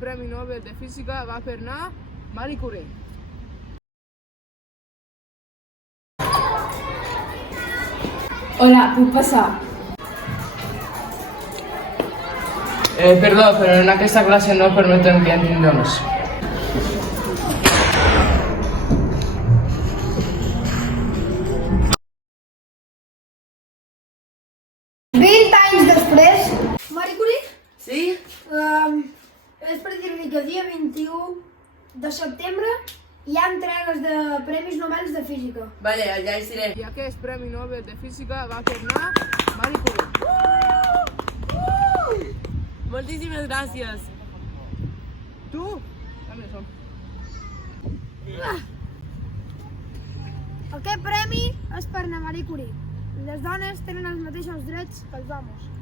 Premi Nobel de Física va per anar Marie Curie? Hola, puc passar? Perdó, però en aquesta classe no permetem que entrin dones. Anys després, Marie Curie, Sí? és per dir-li que el dia 21 de setembre hi ha entregues de Premis Nobel de Física. Vale, ja hi seré. I aquest Premi Nobel de Física va per anar Marie Curie. Moltíssimes gràcies. Tu? També som. Aquest premi és per a Marie Curie. Les dones tenen els mateixos drets que els homes.